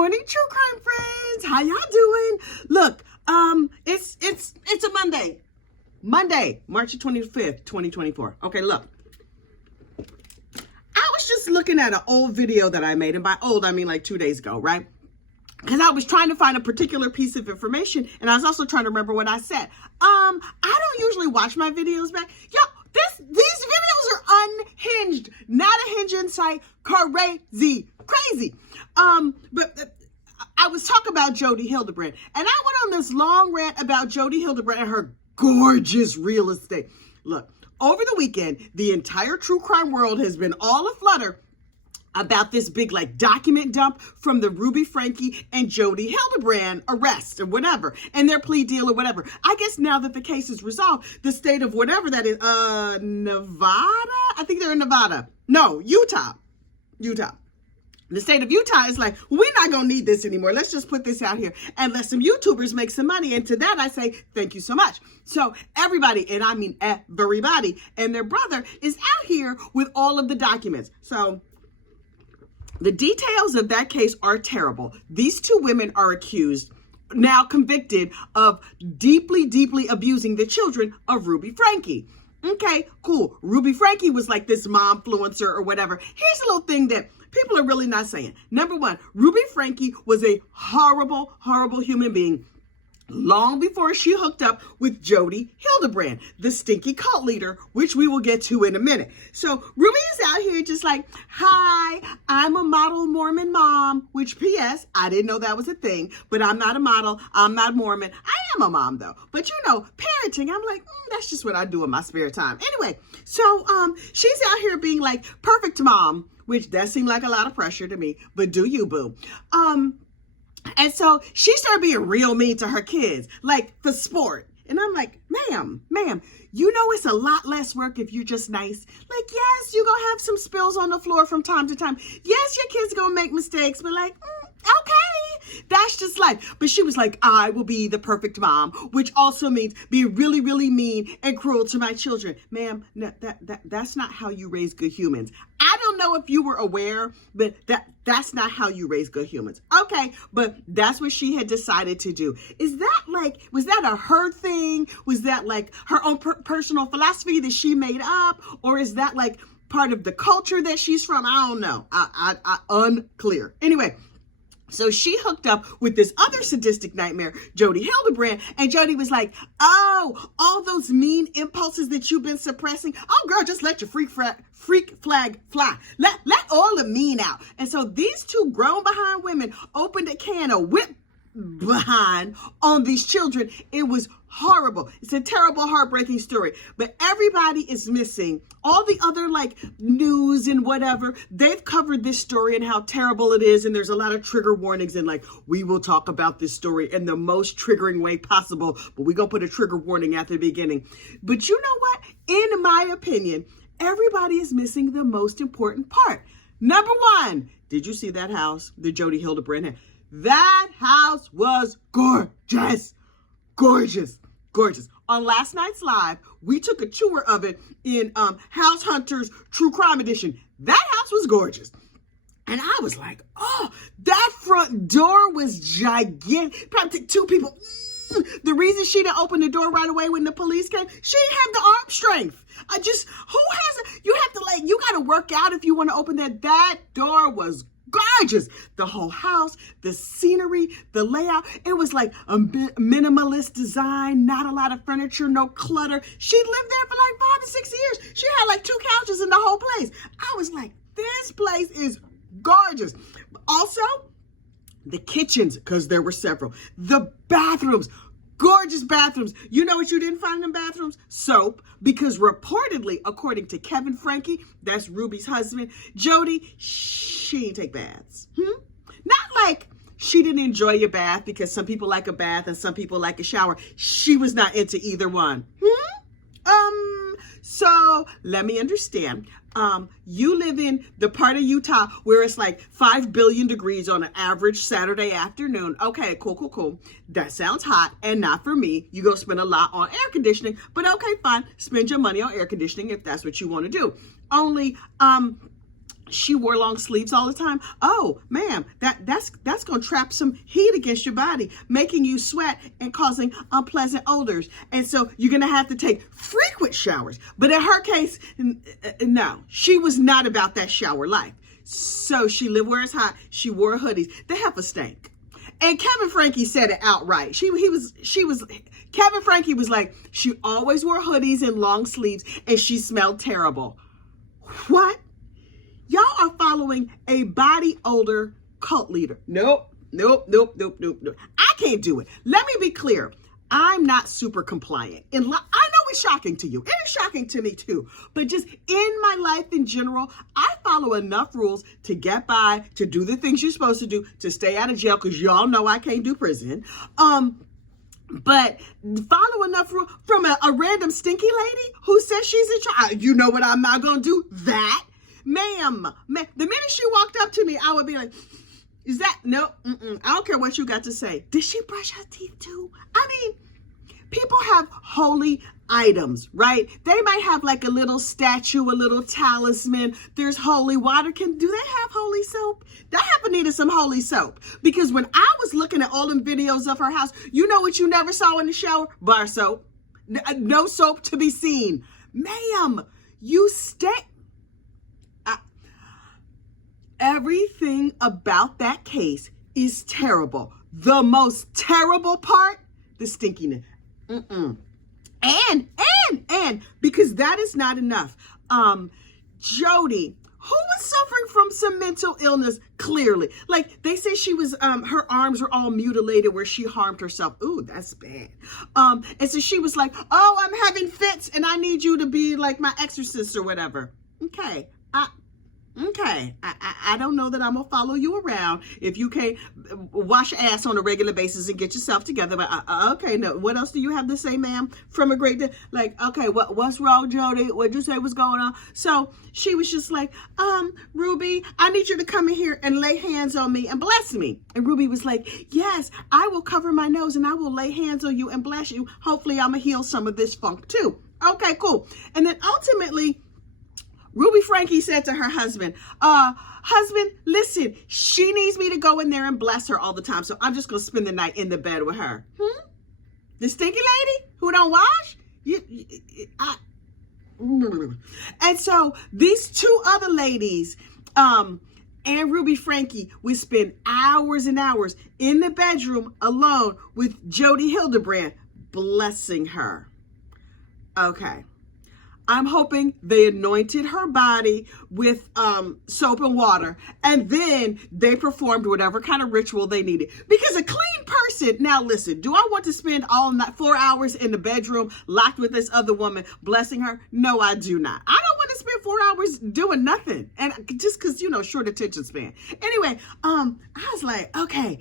morning, true crime friends. How y'all doing? Look, it's a Monday. Monday, March 25th, 2024. Okay, look. I was just looking at an old video that I made, and by old, I mean like 2 days ago, right? Because I was trying to find a particular piece of information, and I was also trying to remember what I said. I don't usually watch my videos back. Yo, these videos are unhinged. Not a hinge in sight. Crazy. But I was talking about Jody Hildebrand, and I went on this long rant about Jody Hildebrand and her gorgeous real estate. Look, over the weekend, the entire true crime world has been all aflutter about this big document dump from the Ruby Franke and Jody Hildebrand arrest or whatever, and their plea deal or whatever. I guess now that the case is resolved, the state of whatever that is, Nevada? I think they're in Nevada. No, Utah. The state of Utah is like, we're not going to need this anymore. Let's just put this out here and let some YouTubers make some money. And to that, I say, thank you so much. So everybody, and I mean everybody, and their brother is out here with all of the documents. So the details of that case are terrible. These two women are accused, now convicted, of deeply, deeply abusing the children of Ruby Franke. Okay, cool. Ruby Franke was like this momfluencer or whatever. Here's a little thing that people are really not saying. Number one, Ruby Franke was a horrible, horrible human being long before she hooked up with Jody Hildebrand, the stinky cult leader, which we will get to in a minute. So Ruby is out here just like, hi, I'm a model Mormon mom, which P.S., I didn't know that was a thing, but I'm not a model. I'm not Mormon. I am a mom though. But you know, parenting, I'm like, that's just what I do in my spare time. Anyway, so she's out here being like perfect mom, which that seemed like a lot of pressure to me, but do you, boo. And so she started being real mean to her kids, like for sport. And I'm like, ma'am, you know it's a lot less work if you're just nice. Like, yes, you're going to have some spills on the floor from time to time. Yes, your kids going to make mistakes, but like, okay, that's just life. But she was like, I will be the perfect mom, which also means being really, really mean and cruel to my children. Ma'am, no, that's not how you raise good humans. I don't know if you were aware, but that's not how you raise good humans. Okay, but that's what she had decided to do. Is that was that a her thing? Was that like her own personal philosophy that she made up? Or is that like part of the culture that she's from? I don't know. I unclear. Anyway, so she hooked up with this other sadistic nightmare, Jody Hildebrand, and Jody was like, oh, all those mean impulses that you've been suppressing. Oh, girl, just let your freak flag fly. Let all the mean out. And so these two grown behind women opened a can of whip behind on these children. It was horrible. It's a terrible, heartbreaking story. But everybody is missing all the other news and whatever. They've covered this story and how terrible it is. And there's a lot of trigger warnings and we will talk about this story in the most triggering way possible. But we're going to put a trigger warning at the beginning. But you know what? In my opinion, everybody is missing the most important part. Number one, did you see that house that Jody Hildebrand had? That house was gorgeous. On last night's live, we took a tour of it in House Hunters True Crime Edition. That house was gorgeous. And I was like, oh, that front door was gigantic. Probably took two people. The reason she didn't open the door right away when the police came, she didn't have the arm strength. You got to work out if you want to open that. That door was gorgeous. The whole house, the scenery, the layout. It was like a minimalist design, not a lot of furniture, no clutter. She lived there for 5 to 6 years. She had 2 couches in the whole place. I was like, this place is gorgeous. Also, the kitchens, because there were several. The bathrooms, gorgeous bathrooms. You know what you didn't find in bathrooms? Soap. Because reportedly, according to Kevin Franke, that's Ruby's husband, Jody, she didn't take baths. Not like she didn't enjoy your bath, because some people like a bath and some people like a shower. She was not into either one. So let me understand. You live in the part of Utah where it's 5 billion degrees on an average Saturday afternoon. Okay, cool. That sounds hot and not for me. You go spend a lot on air conditioning, but okay, fine. Spend your money on air conditioning if that's what you want to do. Only, she wore long sleeves all the time. Oh, ma'am, that's going to trap some heat against your body, making you sweat and causing unpleasant odors. And so you're going to have to take frequent showers. But in her case, no, she was not about that shower life. So she lived where it's hot. She wore hoodies. They have a stank. And Kevin Franke said it outright. Kevin Franke was like, she always wore hoodies and long sleeves and she smelled terrible. What? Y'all are following a body odor cult leader. Nope. I can't do it. Let me be clear. I'm not super compliant. I know it's shocking to you. It is shocking to me too. But just in my life in general, I follow enough rules to get by, to do the things you're supposed to do, to stay out of jail, because y'all know I can't do prison. But follow enough rules from a random stinky lady who says she's in charge. You know what? I'm not going to do that. Ma'am, the minute she walked up to me, I would be like, is that, no, I don't care what you got to say. Did she brush her teeth too? I mean, people have holy items, right? They might have like a little statue, a little talisman. There's holy water. Do they have holy soap? That heifer needed some holy soap. Because when I was looking at all them videos of her house, you know what you never saw in the shower? Bar soap. No soap to be seen. Ma'am, you stay. Everything about that case is terrible. The most terrible part, the stinkiness. And because that is not enough. Jody, who was suffering from some mental illness, clearly. Like, they say she was, her arms were all mutilated where she harmed herself. Ooh, that's bad. And so she was like, oh, I'm having fits and I need you to be like my exorcist or whatever. Okay. I don't know that I'm going to follow you around if you can't wash your ass on a regular basis and get yourself together. But okay, no. What else do you have to say, ma'am? From a great day? Like, okay, what's wrong, Jody? What'd you say was going on? So she was just like, Ruby, I need you to come in here and lay hands on me and bless me. And Ruby was like, yes, I will cover my nose and I will lay hands on you and bless you. Hopefully I'm going to heal some of this funk too. Okay, cool. And then ultimately, Ruby Franke said to her husband, husband, listen, she needs me to go in there and bless her all the time. So I'm just going to spend the night in the bed with her. The stinky lady who don't wash? And so these two other ladies, and Ruby Franke would spend hours and hours in the bedroom alone with Jody Hildebrand, blessing her. Okay. I'm hoping they anointed her body with soap and water, and then they performed whatever kind of ritual they needed. Because a clean person, now listen, do I want to spend all night, 4 hours in the bedroom locked with this other woman, blessing her? No, I do not. I don't want to spend 4 hours doing nothing. And just because, short attention span. Anyway, I was like, okay.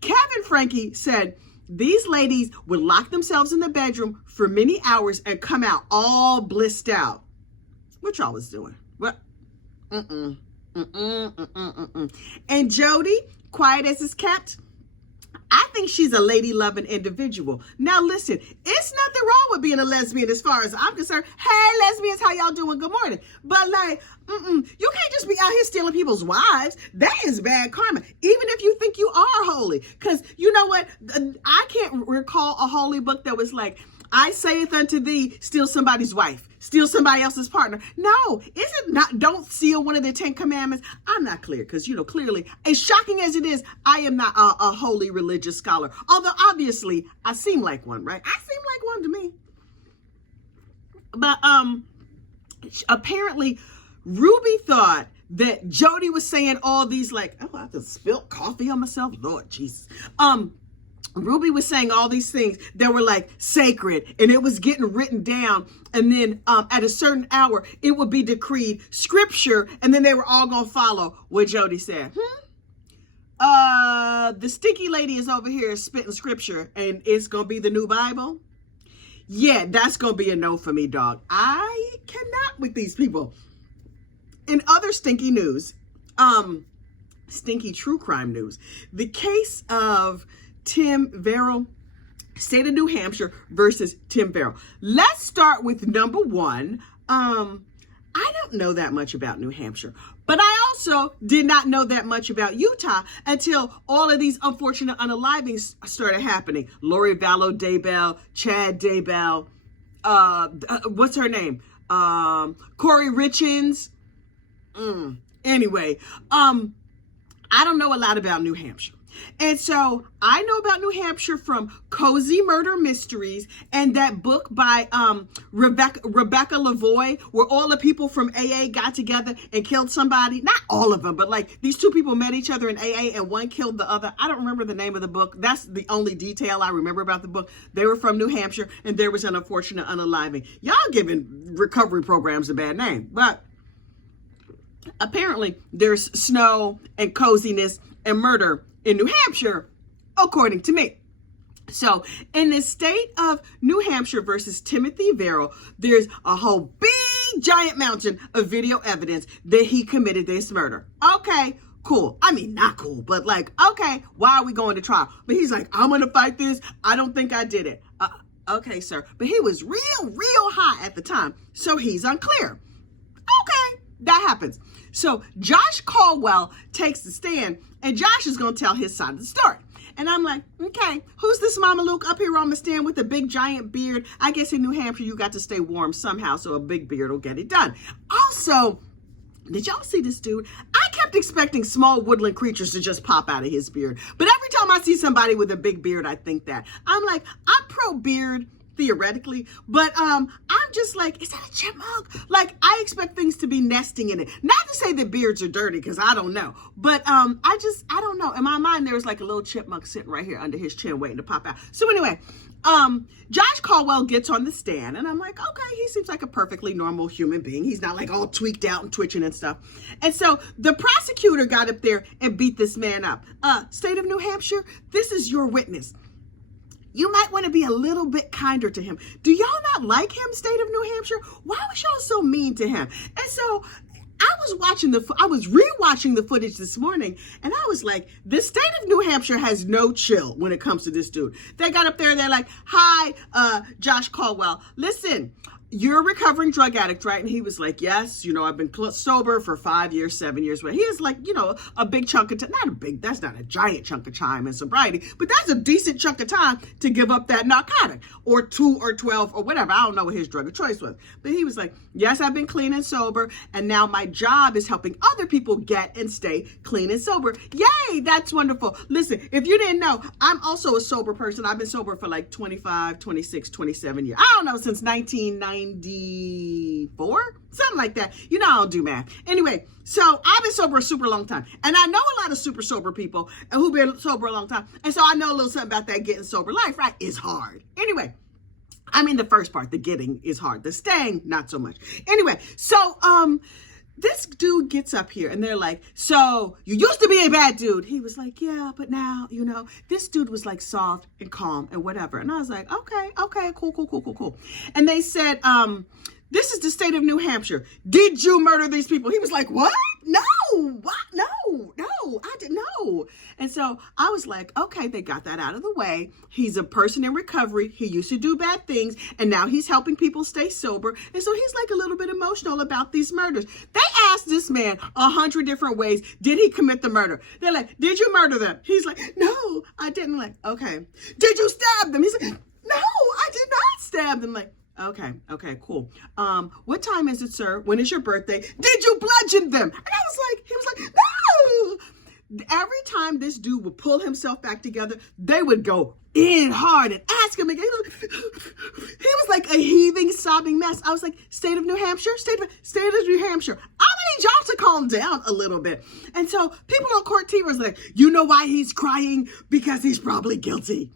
Kevin Franke said, these ladies would lock themselves in the bedroom for many hours and come out all blissed out. What y'all was doing? What? And Jody, quiet as it's kept, I think she's a lady-loving individual. Now, listen, it's nothing wrong with being a lesbian as far as I'm concerned. Hey, lesbians, how y'all doing? Good morning. But, like, you can't just be out here stealing people's wives. That is bad karma, even if you think you are holy. Because, you know what? I can't recall a holy book that was like, I saith unto thee, steal somebody's wife, steal somebody else's partner. No, is it not? Don't steal one of the 10 commandments. I'm not clear because, clearly, as shocking as it is, I am not a holy religious scholar. Although, obviously, I seem like one, right? I seem like one to me. But apparently, Ruby thought that Jody was saying all these like, oh, I just spilled coffee on myself. Lord Jesus. Ruby was saying all these things that were like sacred, and it was getting written down. And then at a certain hour, it would be decreed scripture. And then they were all going to follow what Jody said. The stinky lady is over here spitting scripture and it's going to be the new Bible. Yeah, that's going to be a no for me, dog. I cannot with these people. In other stinky news, stinky true crime news, the case of Tim Verrill, state of New Hampshire versus Tim Verrill. Let's start with number one. I don't know that much about New Hampshire, but I also did not know that much about Utah until all of these unfortunate unalivings started happening. Lori Vallow Daybell, Chad Daybell, what's her name? Corey Richins. Anyway, I don't know a lot about New Hampshire. And so I know about New Hampshire from Cozy Murder Mysteries and that book by Rebecca Lavoie, where all the people from AA got together and killed somebody. Not all of them, but like these two people met each other in AA and one killed the other. I don't remember the name of the book. That's the only detail I remember about the book. They were from New Hampshire and there was an unfortunate unaliving. Y'all giving recovery programs a bad name, but apparently there's snow and coziness and murder in New Hampshire, according to me. So in the state of New Hampshire versus Timothy Verrill, there's a whole big giant mountain of video evidence that he committed this murder. Okay, cool. I mean, not cool, but like, okay, why are we going to trial? But he's like, I'm going to fight this. I don't think I did it. Okay, sir. But he was real high at the time. So he's unclear. Okay, that happens. So Josh Caldwell takes the stand and Josh is going to tell his side of the story. And I'm like, okay, who's this Mama Luke up here on the stand with a big giant beard? I guess in New Hampshire, you got to stay warm somehow, so a big beard will get it done. Also, did y'all see this dude? I kept expecting small woodland creatures to just pop out of his beard. But every time I see somebody with a big beard, I think that. I'm like, I'm pro beard, theoretically, but I'm just like, is that a chipmunk? Like, I expect things to be nesting in it. Not to say that beards are dirty, because I don't know, but I don't know. In my mind, there was like a little chipmunk sitting right here under his chin waiting to pop out. So anyway, Josh Caldwell gets on the stand and I'm like, okay, he seems like a perfectly normal human being. He's not like all tweaked out and twitching and stuff. And so the prosecutor got up there and beat this man up. State of New Hampshire, this is your witness. You might want to be a little bit kinder to him. Do y'all not like him, state of New Hampshire? Why was y'all so mean to him? And so I was rewatching the footage this morning and I was like, the state of New Hampshire has no chill when it comes to this dude. They got up there and they're like, hi, Josh Caldwell, listen, you're a recovering drug addict, right? And he was like, yes, I've been sober for 5 years, 7 years. But he is like, a big chunk of time, that's not a giant chunk of time in sobriety, but that's a decent chunk of time to give up that narcotic or 2 or 12 or whatever. I don't know what his drug of choice was. But he was like, yes, I've been clean and sober. And now my job is helping other people get and stay clean and sober. Yay, that's wonderful. Listen, if you didn't know, I'm also a sober person. I've been sober for like 25, 26, 27 years. I don't know, since 1994, something like that. I don't do math. Anyway, so I've been sober a super long time. And I know a lot of super sober people who've been sober a long time. And so I know a little something about that getting sober life, right? It's hard. Anyway, I mean, the first part, the getting is hard. The staying, not so much. Anyway, so this dude gets up here and they're like, so you used to be a bad dude. He was like, yeah, but now, this dude was like soft and calm and whatever. And I was like, okay, cool. And they said, this is the state of New Hampshire. Did you murder these people? He was like, what? No, what? No, I didn't know. And so I was like, okay, they got that out of the way. He's a person in recovery. He used to do bad things and now he's helping people stay sober. And so he's like a little bit emotional about these murders. They asked this man 100 different ways. Did he commit the murder? They're like, did you murder them? He's like, no, I didn't. Like, okay. Did you stab them? He's like, no, I did not stab them. Like, okay, cool. What time is it, sir? When is your birthday? Did you bludgeon them? And he was like, no. Every time this dude would pull himself back together, they would go in hard and ask him again. He was like a heaving, sobbing mess. I was like, state of New Hampshire, state of New Hampshire. I need y'all to calm down a little bit. And so people on court TV was like, you know why he's crying? Because he's probably guilty.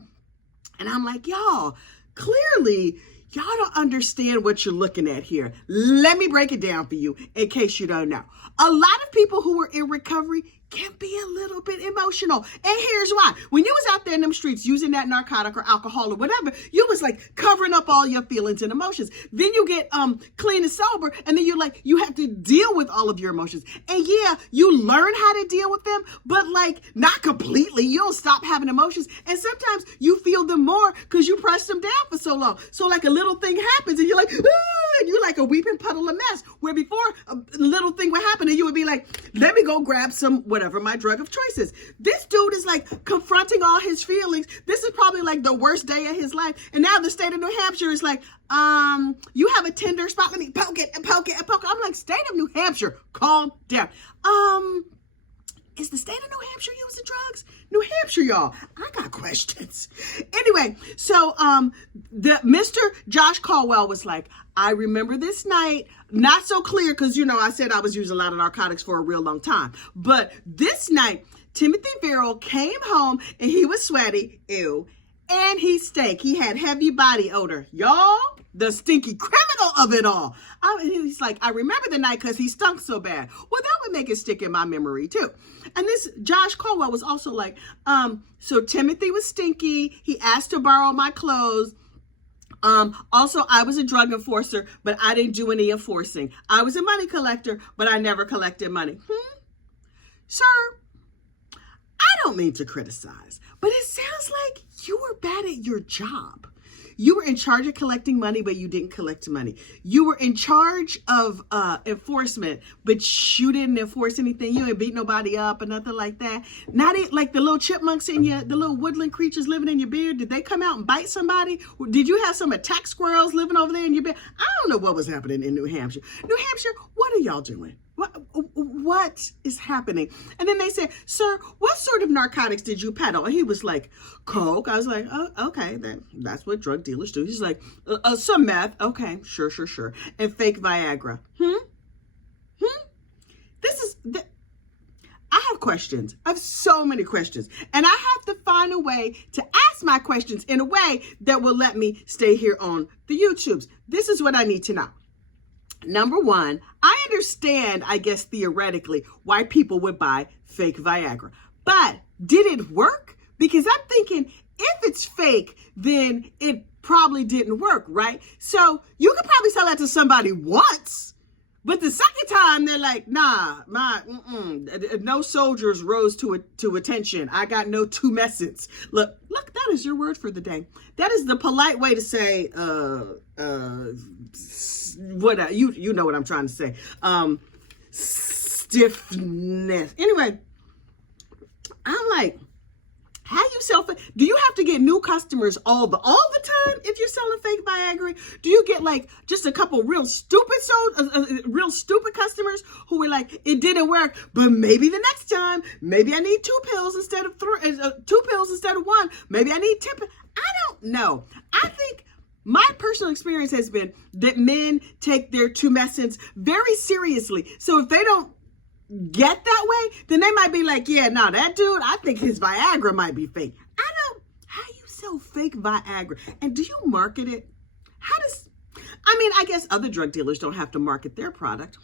And I'm like, y'all, clearly, y'all don't understand what you're looking at here. Let me break it down for you in case you don't know. A lot of people who are in recovery can be a little bit emotional. And here's why. When you was out there in them streets using that narcotic or alcohol or whatever, you was like covering up all your feelings and emotions. Then you get clean and sober and then you have to deal with all of your emotions. And yeah, you learn how to deal with them, but like not completely. You don't stop having emotions. And sometimes you feel them more because you press them down for so long. So like a little thing happens and you're like, ah! and you like a weeping puddle of mess, where before a little thing would happen and you would be like, let me go grab some whatever my drug of choice is. This dude is like confronting all his feelings. This is probably like the worst day of his life. And now the state of New Hampshire is like, you have a tender spot, let me poke it and poke it and poke it. I'm like, state of New Hampshire, calm down. Is the state of New Hampshire using drugs? New Hampshire, y'all, I got questions. Anyway, so the Mr. Josh Caldwell was like, I remember this night, not so clear because, you know, I said I was using a lot of narcotics for a real long time. But this night, Timothy Verrill came home and he was sweaty, ew, and he stank. He had heavy body odor. Y'all, the stinky criminal of it all. He's like, I remember the night because he stunk so bad. Well, that would make it stick in my memory too. And this Josh Caldwell was also like, so Timothy was stinky. He asked to borrow my clothes. Also, I was a drug enforcer, but I didn't do any enforcing. I was a money collector, but I never collected money. Sir, I don't mean to criticize, but it sounds like you were bad at your job. You were in charge of collecting money, but you didn't collect money. You were in charge of enforcement, but you didn't enforce anything. You ain't beat nobody up or nothing like that. Not like the little chipmunks in your, the little woodland creatures living in your beard. Did they come out and bite somebody? Did you have some attack squirrels living over there in your beard? I don't know what was happening in New Hampshire. New Hampshire, what are y'all doing? What is happening? And then they said, sir, what sort of narcotics did you peddle? And he was like, coke. I was like, oh, okay, that's what drug dealers do. He's like, some meth. Okay, sure. And fake Viagra. I have questions. I have so many questions. And I have to find a way to ask my questions in a way that will let me stay here on the YouTubes. This is what I need to know. Number one, I understand, I guess, theoretically, why people would buy fake Viagra. But did it work? Because I'm thinking if it's fake, then it probably didn't work, right? So you could probably sell that to somebody once, but the second time they're like, nah, no soldiers rose to attention. I got no tumescence. Look, that is your word for the day. That is the polite way to say, what you know what I'm trying to say. Stiffness. Anyway, I'm like, how you sell? Do you have to get new customers all the time if you're selling fake Viagra? Do you get like just a couple real stupid customers who were like, it didn't work, but maybe the next time, maybe I need 2 pills instead of 2 pills instead of 1. Maybe I need 10. I don't know. I think my personal experience has been that men take their tumescence very seriously. So if they don't get that way, then they might be like, yeah, no, that dude, I think his Viagra might be fake. How you sell fake Viagra? And do you market it? I guess other drug dealers don't have to market their product.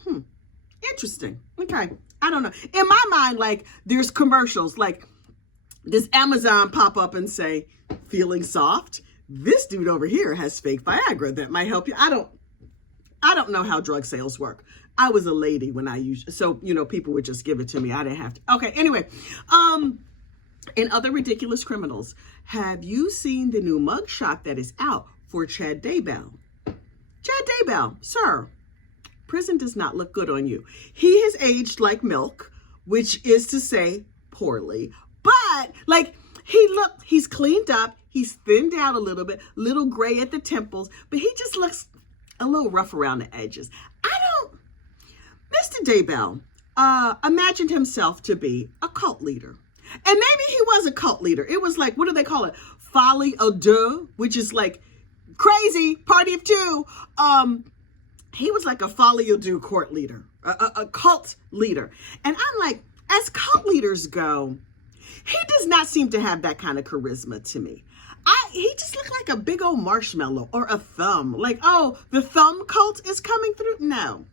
Interesting. Okay. I don't know. In my mind, like, there's commercials, like, does Amazon pop up and say, feeling soft? This dude over here has fake Viagra that might help you. I don't know how drug sales work. I was a lady when I used, so, you know, people would just give it to me. I didn't have to. Okay, anyway, in other ridiculous criminals, have you seen the new mugshot that is out for Chad Daybell? Chad Daybell, sir, prison does not look good on you. He has aged like milk, which is to say poorly, but like he's cleaned up. He's thinned out a little bit, little gray at the temples, but he just looks a little rough around the edges. Mr. Daybell imagined himself to be a cult leader. And maybe he was a cult leader. It was like, what do they call it? Folie à deux, which is like crazy, party of two. He was like a folie à deux court leader, a cult leader. And I'm like, as cult leaders go, he does not seem to have that kind of charisma to me. He just looked like a big old marshmallow or a thumb. Like, oh, the thumb cult is coming through? No.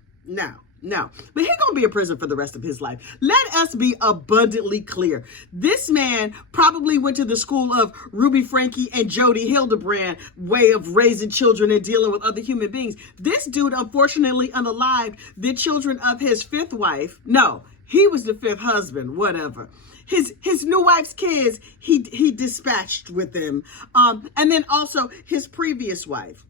But he's going to be in prison for the rest of his life. Let us be abundantly clear. This man probably went to the school of Ruby Franke and Jody Hildebrand way of raising children and dealing with other human beings. This dude, unfortunately unalived, the children of his 5th wife. No, he was the 5th husband, whatever. His new wife's kids, he dispatched with him. And then also his previous wife.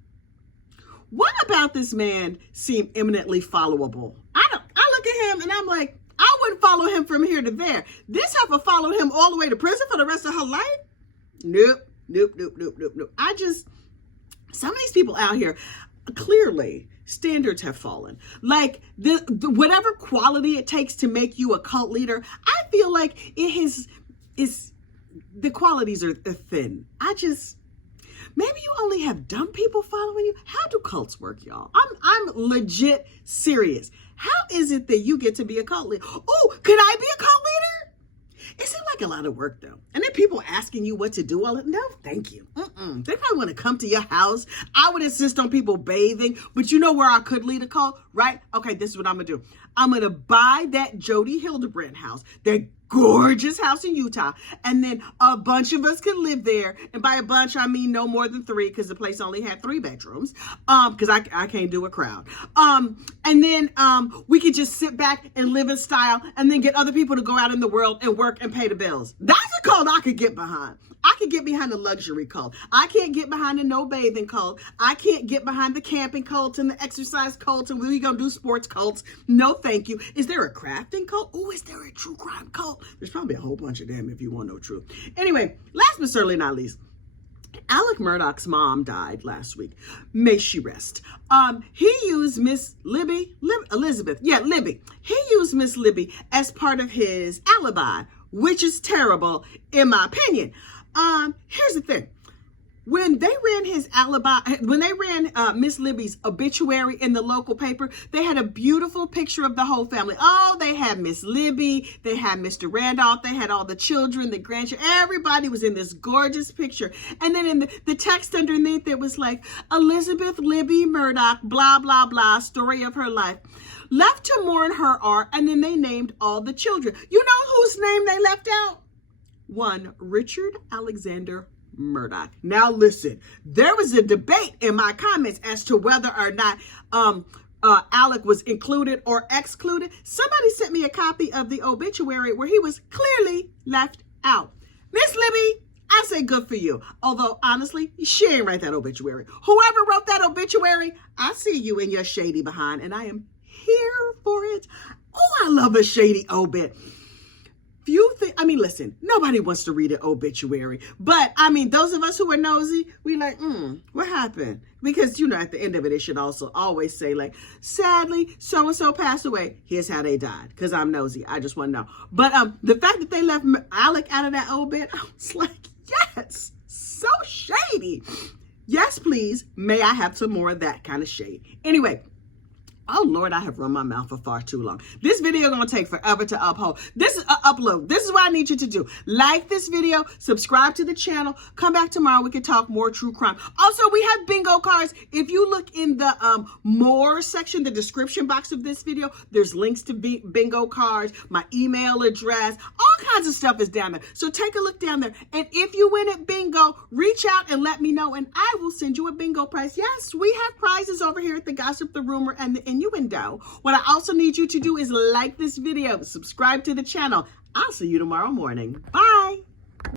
what about this man seemed eminently followable? I look at him and I'm like, I wouldn't follow him from here to there. This heifer followed him all the way to prison for the rest of her life? Nope. Some of these people out here, clearly, standards have fallen. Like, the whatever quality it takes to make you a cult leader, I feel like the qualities are thin. Maybe you only have dumb people following you. How do cults work, y'all? I'm legit serious. How is it that you get to be a cult leader? Oh, could I be a cult leader? It seems like a lot of work, though. And then people asking you what to do. No, thank you. They probably want to come to your house. I would insist on people bathing. But you know where I could lead a cult, right? Okay, this is what I'm going to do. I'm going to buy that Jody Hildebrand house, that gorgeous house in Utah. And then a bunch of us could live there. And by a bunch, I mean no more than 3, because the place only had 3 bedrooms. Because I can't do a crowd. And then we could just sit back and live in style and then get other people to go out in the world and work and pay the bills. That's a cult I could get behind. I could get behind a luxury cult. I can't get behind a no bathing cult. I can't get behind the camping cult and the exercise cult and we gonna do sports cults. No, thank you. Is there a crafting cult? Oh, is there a true crime cult? There's probably a whole bunch of them if you want to know truth. Anyway, last but certainly not least, Alec Murdaugh's mom died last week. May she rest. He used Miss Libby. He used Miss Libby as part of his alibi, which is terrible in my opinion. Here's the thing. When they ran Miss Libby's obituary in the local paper, they had a beautiful picture of the whole family. Oh, they had Miss Libby, they had Mr. Randolph, they had all the children, the grandchildren, everybody was in this gorgeous picture. And then in the text underneath, it was like, Elizabeth Libby Murdaugh, blah, blah, blah, story of her life. Left to mourn her art, and then they named all the children. You know whose name they left out? One, Richard Alexander Murdaugh. Now listen, there was a debate in my comments as to whether or not Alec was included or excluded. Somebody sent me a copy of the obituary where he was clearly left out. Miss Libby, I say good for you. Although, honestly, she ain't write that obituary. Whoever wrote that obituary, I see you in your shady behind, and I am here for it. Oh, I love a shady obit. Listen, nobody wants to read an obituary. But, those of us who are nosy, we like, what happened? Because, at the end of it should also always say, like, sadly, so-and-so passed away. Here's how they died. Because I'm nosy. I just want to know. But the fact that they left Alec out of that obit, I was like, yes, so shady. Yes, please. May I have some more of that kind of shade? Anyway. Oh, Lord, I have run my mouth for far too long. This video going to take forever to upload. This is what I need you to do. Like this video, subscribe to the channel. Come back tomorrow. We can talk more true crime. Also, we have bingo cards. If you look in the more section, the description box of this video, there's links to bingo cards, my email address, all kinds of stuff is down there. So take a look down there. And if you win at bingo, reach out and let me know, and I will send you a bingo prize. Yes, we have prizes over here at the Gossip, the Rumor, and the Innuendo. What I also need you to do is like this video, subscribe to the channel. I'll see you tomorrow morning. Bye.